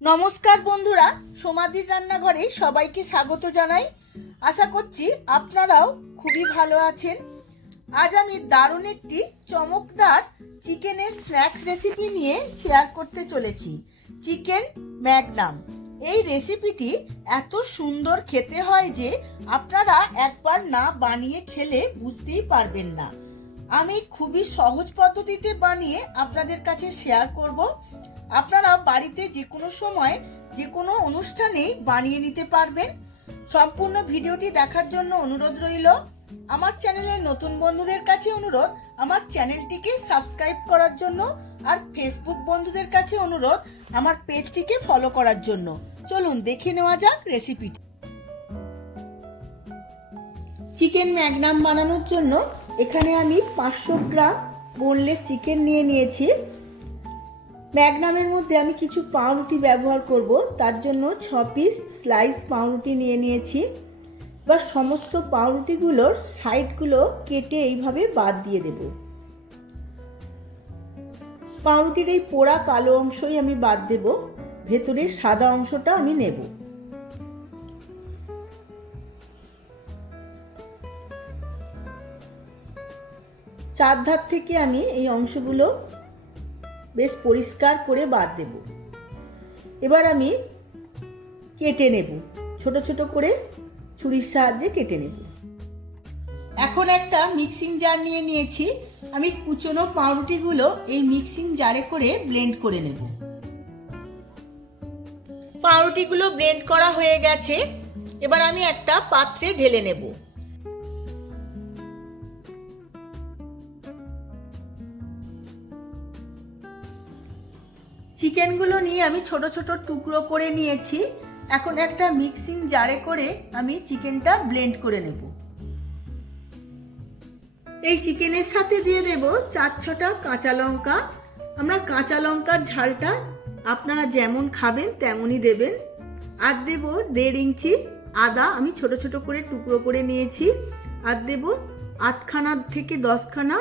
নমস্কার বন্ধুরা, সোমাদির রান্নাঘরে সবাইকে স্বাগত জানাই। আশা করছি আপনারাও খুবই ভালো আছেন। আজ আমি দারুণ একটি চমকদার চিকেনের স্ন্যাক্স রেসিপি নিয়ে শেয়ার করতে চলেছি। Chicken Magnum. এই রেসিপিটি এত সুন্দর খেতে হয় যে আপনারা একবার না বানিয়ে খেলে বুঝতেই পারবেন না। আমি খুবই সহজ পদ্ধতিতে বানিয়ে আপনাদের কাছে শেয়ার করব। আপনারা বাড়িতে যে কোনো সময় যে কোনো অনুষ্ঠানে বানিয়ে নিতে পারবেন। সম্পূর্ণ ভিডিওটি দেখার জন্য অনুরোধ রইল। আমার চ্যানেলের নতুন বন্ধুদের কাছে অনুরোধ আমার চ্যানেলটিকে সাবস্ক্রাইব করার জন্য, আর ফেসবুক বন্ধুদের কাছে অনুরোধ আমার পেজটিকে ফলো করার জন্য। চলুন দেখে নেওয়া যাক রেসিপিটি। চিকেন ম্যাগনাম বানানোর জন্য এখানে আমি 500 গ্রাম বোনলেস চিকেন নিয়ে নিয়েছি। ম্যাগনামের মধ্যে আমি কিছু পাউরুটি ব্যবহার করব, তার জন্য 6 পিস স্লাইস পাউরুটি নিয়ে নিয়েছি। এবার সমস্ত পাউরুটিগুলোর সাইডগুলো কেটে এইভাবে বাদ দিয়ে দেব। পাউরুটির এই পোড়া কালো অংশই আমি বাদ দেব, ভেতরের সাদা অংশটা আমি নেব। চারধার থেকে আমি এই অংশগুলো বেশ পরিষ্কার করে বাদ দেব। এবার আমি কেটে নেব, ছোট ছোট করে ছুরির সাহায্যে কেটে নেব। এখন একটা মিক্সিং জার নিয়ে নিয়েছি। আমি কুচনো পাউরুটিগুলো এই মিক্সিং জারে করে ব্লেন্ড করে নেব। পাউরুটিগুলো ব্লেন্ড করা হয়ে গেছে। এবার আমি একটা পাত্রে ঢেলে নেব। চিকেনগুলো নিয়ে আমি ছোট ছোট টুকরো করে নিয়েছি। এখন একটা মিক্সিং জারে করে আমি চিকেনটা ব্লেন্ড করে নেব। এই চিকেনের সাথে দিয়ে দেব 4-6টা কাঁচা লঙ্কা। আমরা কাঁচা লঙ্কার ঝালটা আপনারা যেমন খাবেন তেমনই দেবেন। আর দেব 1.5 ইঞ্চি আদা, আমি ছোট ছোট করে টুকরো করে নিয়েছি। আর দেব 8খানা থেকে 10খানা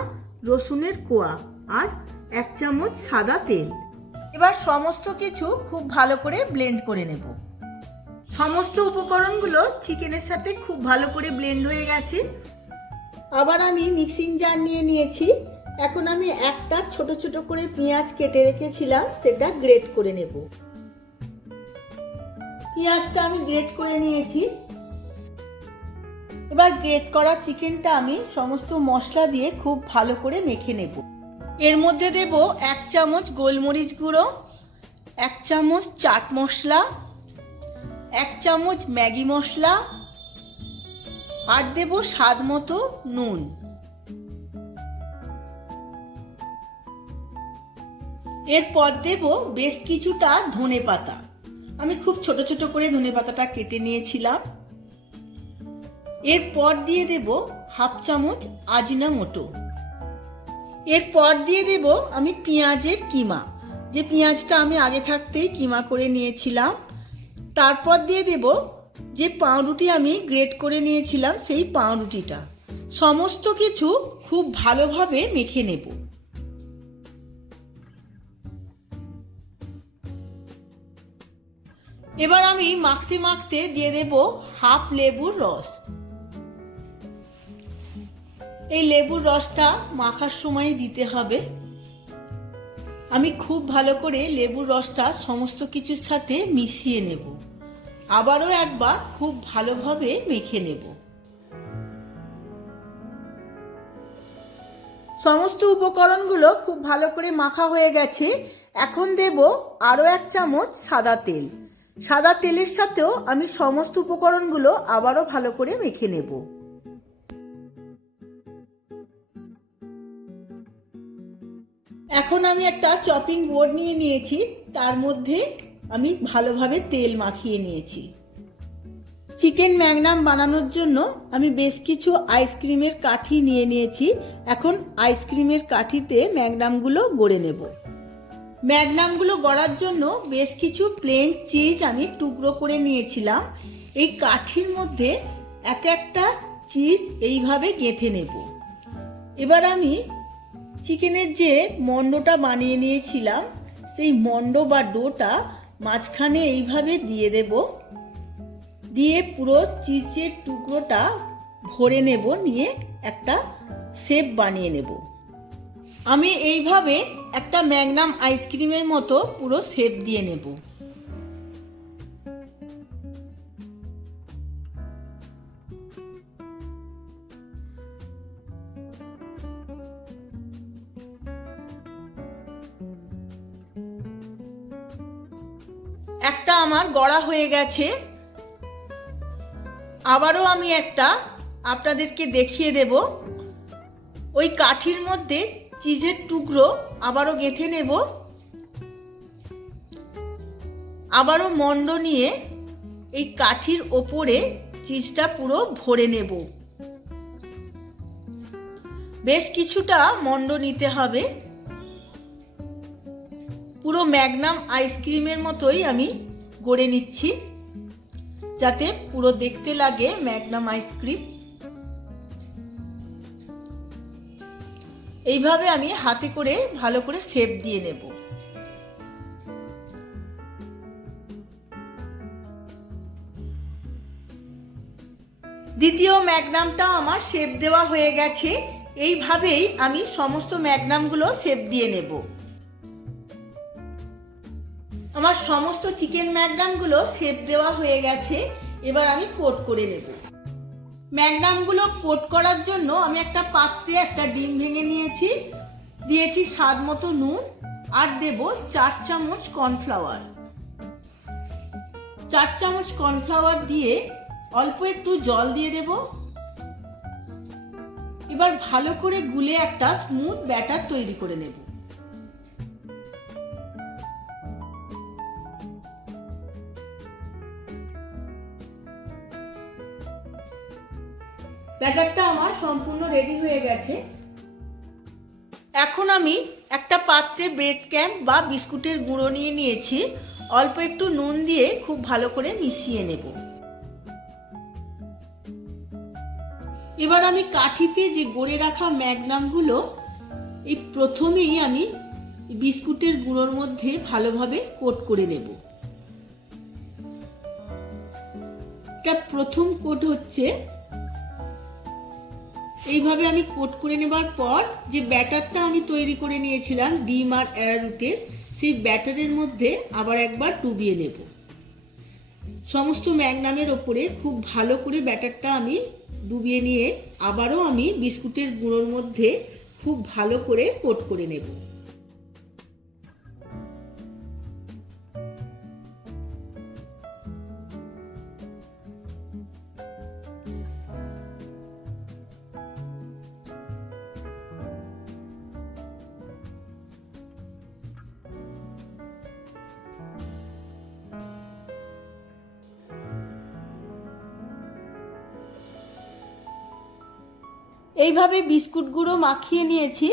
রসুনের কোয়া, আর 1 চামচ সাদা তেল। এবার সমস্ত কিছু খুব ভালো করে ব্লেন্ড করে নেব। সমস্ত উপকরণগুলো চিকেনের সাথে খুব ভালো করে ব্লেন্ড হয়ে গেছে। আবার আমি মিক্সিং জার নিয়ে নিয়েছি। এখন আমি একটা ছোট ছোট করে পেঁয়াজ কেটে রেখেছিলাম, সেটা গ্রেট করে নেব। পেঁয়াজটা আমি গ্রেট করে নিয়েছি। এবার গ্রেট করা চিকেনটা আমি সমস্ত মশলা দিয়ে খুব ভালো করে মেখে নেব। এর মধ্যে দেব 1 চামচ গোলমরিচ গুঁড়ো, 1 চামচ চাট মশলা, 1 চামচ ম্যাগি মশলা, আর দেব স্বাদ মতো নুন। এরপর দেব বেশ কিছুটা ধনেপাতা। আমি খুব ছোট ছোট করে ধনেপাতাটা কেটে নিয়েছিলাম। এরপর দিয়ে দেব 1/2 চামচ আজিনামোটো। এরপর দিয়ে দেব আমি পেঁয়াজের কিমা, যে পেঁয়াজটা আমি আগে থাকতেই কিমা করে নিয়েছিলাম। তারপর দিয়ে দেব যে পাউরুটি আমি গ্রেট করে নিয়েছিলাম, সেই পাউরুটিটা। সমস্ত কিছু খুব ভালোভাবে মেখে নেব। এবার আমি মাখতে মাখতে দিয়ে দেব 1/2 লেবুর রস। এই লেবুর রসটা মাখার সময় দিতে হবে। আমি খুব ভালো করে লেবুর রসটা সমস্ত কিছুর সাথে মিশিয়ে নেব। আবারও একবার খুব ভালোভাবে মেখে নেব। সমস্ত উপকরণগুলো খুব ভালো করে মাখা হয়ে গেছে। এখন দেব আরও 1 চামচ সাদা তেল। সাদা তেলের সাথেও আমি সমস্ত উপকরণগুলো আবারও ভালো করে মেখে নেব। এখন আমি একটা চপিং বোর্ড নিয়ে নিয়েছি, তার মধ্যে আমি ভালোভাবে তেল মাখিয়ে নিয়েছি। চিকেন ম্যাগনাম বানানোর জন্য আমি বেশ কিছু আইসক্রিমের কাঠি নিয়ে নিয়েছি। এখন আইসক্রিমের কাঠিতে ম্যাগনামগুলো গড়ে নেব। ম্যাগনামগুলো গড়ার জন্য বেশ কিছু প্লেন চিজ আমি টুকরো করে নিয়েছিলাম। এই কাঠির মধ্যে এক একটা চিজ এইভাবে গেঁথে নেব। এবার আমি চিকেনের যে মন্ডটা বানিয়ে নিয়েছিলাম, সেই মন্ড বা ডোটা মাঝখানে এইভাবে দিয়ে দেব, দিয়ে পুরো চিজের টুকরোটা ভরে নেব, নিয়ে একটা শেপ বানিয়ে নেব। আমি এইভাবে একটা ম্যাগনাম আইসক্রিমের মতো পুরো শেপ দিয়ে নেব। একটা আমার গড়া হয়ে গেছে। আবারও আমি একটা আপনাদেরকে দেখিয়ে দেব। ওই কাঠির মধ্যে চিজের টুকরো আবারও গেঁথে নেব, আবারও মণ্ড নিয়ে এই কাঠির ওপরে চিজটা পুরো ভরে নেব। বেশ কিছুটা মণ্ড নিতে হবে। পুরো ম্যাগনাম আইসক্রিমের মতোই আমি গড়ে নিচ্ছি, যাতে পুরো দেখতে লাগে ম্যাগনাম আইসক্রিম। এইভাবে আমি হাতে করে ভালো করে শেপ দিয়ে নেব। দ্বিতীয় ম্যাগনামটা আমার শেপ দেওয়া হয়ে গেছে। এইভাবেই আমি সমস্ত ম্যাগনামগুলো শেপ দিয়ে নেব। আমার সমস্ত চিকেন ম্যাগনামগুলো শেপ দেওয়া হয়ে গেছে। এবার আমি কোট করে নেব। ম্যাগনামগুলো কোট করার জন্য আমি একটা পাত্রে একটা ডিম ভেঙে নিয়েছি, দিয়েছি স্বাদ মতো নুন, আর দেব 4 চামচ কর্নফ্লাওয়ার। 4 চামচ কর্নফ্লাওয়ার দিয়ে অল্প একটু জল দিয়ে দেব। এবার ভালো করে গুলে একটা স্মুথ ব্যাটার তৈরি করে নেব। ব্যাটারটা আমার সম্পূর্ণ রেডি হয়ে গেছে। এখন আমি একটা পাত্রে ব্রেড ক্যাম্প বা বিস্কুটের গুঁড়ো নিয়ে নিয়েছি, অল্প একটু নুন দিয়ে খুব ভালো করে মিশিয়ে নেব। এবার আমি কাঠিতে যে গড়ে রাখা ম্যাগনামগুলো এই প্রথমেই আমি বিস্কুটের গুঁড়োর মধ্যে ভালোভাবে কোট করে নেব। এটা প্রথম কোট হচ্ছে। এইভাবে আমি কোট করে নেবার পর যে ব্যাটারটা আমি তৈরি করে নিয়েছিলাম ডিম আর অ্যারারুটের, সেই ব্যাটারের মধ্যে আবার একবার ডুবিয়ে নেব। সমস্ত ম্যাগনামের ওপরে খুব ভালো করে ব্যাটারটা আমি ডুবিয়ে নিয়ে আবারও আমি বিস্কুটের গুঁড়োর মধ্যে খুব ভালো করে কোট করে নেব। এইভাবে বিস্কুট গুঁড়ো মাখিয়ে নিয়েছি।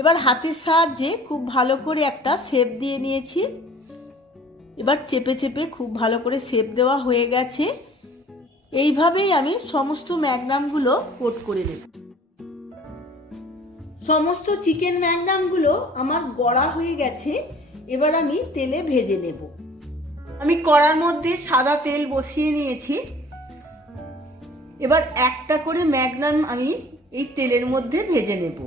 এবার হাতের সাহায্যে খুব ভালো করে একটা শেপ দিয়ে নিয়েছি। এবার চেপে চেপে খুব ভালো করে শেপ দেওয়া হয়ে গেছে। এইভাবেই আমি সমস্ত ম্যাগনামগুলো কোট করে নেব। সমস্ত চিকেন ম্যাগনামগুলো আমার গড়া হয়ে গেছে। এবার আমি তেলে ভেজে নেব। আমি কড়ার মধ্যে সাদা তেল বসিয়ে নিয়েছি। এবার একটা করে ম্যাগনাম আমি এই তেলের মধ্যে ভেজে নেব।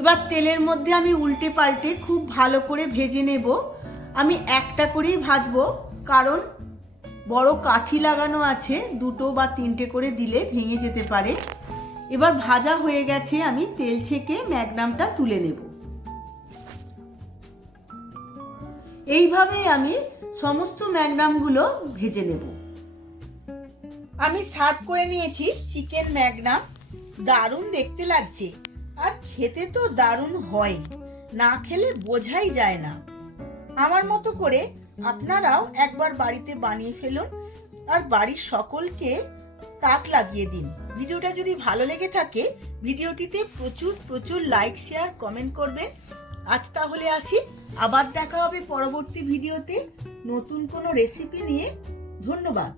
এবার তেলের মধ্যে আমি উল্টে পাল্টে খুব ভালো করে ভেজে নেব। আমি একটা করেই ভাজবো, কারণ বড় কাঠি লাগানো আছে, 2 বা 3টে করে দিলে ভেঙে যেতে পারে। এবার ভাজা হয়ে গেছে, আমি তেল ছেঁকে ম্যাগনামটা তুলে নেব। এইভাবেই আমি সমস্ত ম্যাগনামগুলো ভেজে নেব। আমি সার্ভ করে নিয়েছি চিকেন ম্যাগনাম। দারুণ দেখতে লাগছে আর খেতে তো দারুণ হয়, না খেলে বোঝাই যায় না। আমার মতো করে আপনারাও একবার বাড়িতে বানিয়ে ফেলুন আর বাড়ির সকলকে তাক লাগিয়ে দিন। ভিডিওটা যদি ভালো লেগে থাকে ভিডিওটিতে প্রচুর প্রচুর লাইক, শেয়ার, কমেন্ট করবেন। আজ তাহলে আসি, আবার দেখা হবে পরবর্তী ভিডিওতে নতুন কোনো রেসিপি নিয়ে। ধন্যবাদ।